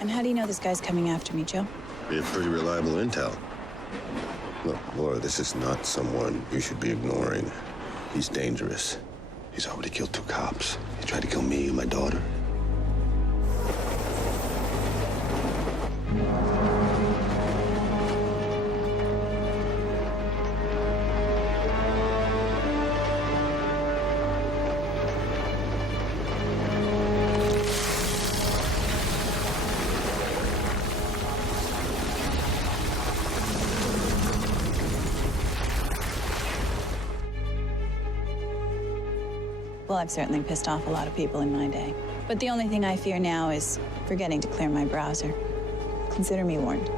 And how do you know this guy's coming after me, Joe? We have pretty reliable intel. Look, Laura, this is not someone you should be ignoring. He's dangerous. He's already killed 2 cops. He tried to kill me and my daughter. Well, I've certainly pissed off a lot of people in my day. But the only thing I fear now is forgetting to clear my browser. Consider me warned.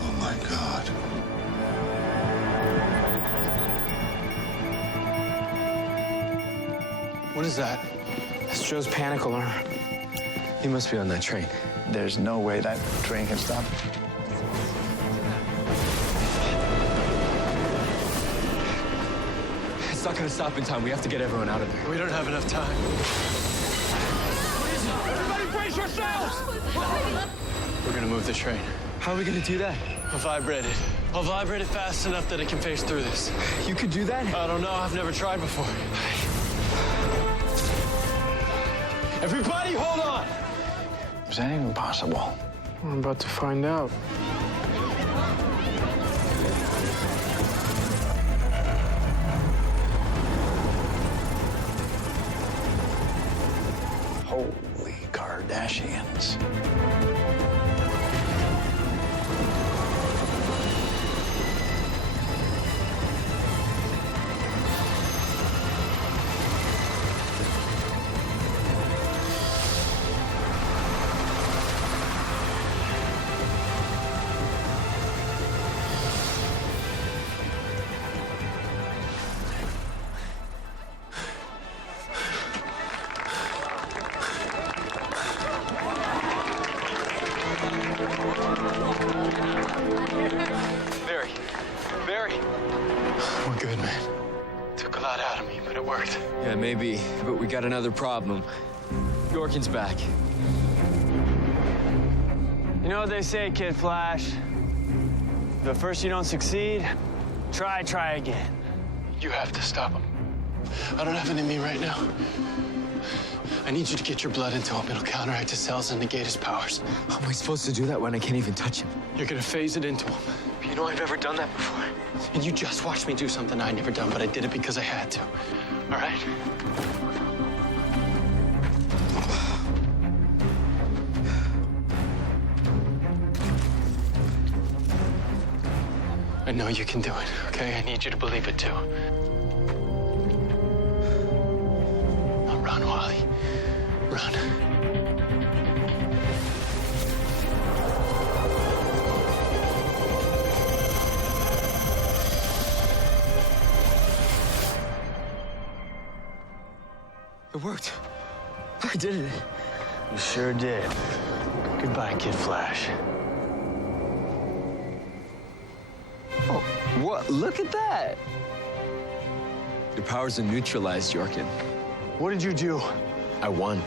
Oh, my God. What is that? That's Joe's panic alarm. He must be on that train. There's no way that train can stop. It's not gonna stop in time. We have to get everyone out of there. We don't have enough time. Everybody brace yourselves! We're gonna move the train. How are we gonna do that? I'll vibrate it. I'll vibrate it fast enough that it can phase through this. You could do that? I don't know. I've never tried before. Everybody, hold on! Is that even possible? I'm about to find out. Holy Kardashians. Barry. We're good, man. Took a lot out of me, but it worked. Yeah, maybe, but we got another problem. Yorkin's back. You know what they say, Kid Flash? If at first you don't succeed, try again. You have to stop him. I don't have it in me right now. I need you to get your blood into him. It'll counteract his cells and negate his powers. How am I supposed to do that when I can't even touch him? You're gonna phase it into him. You know, I've never done that before. And you just watched me do something I'd never done, but I did it because I had to. All right? I know you can do it, okay? I need you to believe it, too. Now run, Wally. Run. It worked. I did it. You sure did. Goodbye, Kid Flash. Oh, what? Look at that! Your powers are neutralized, Yorkin. What did you do? I won.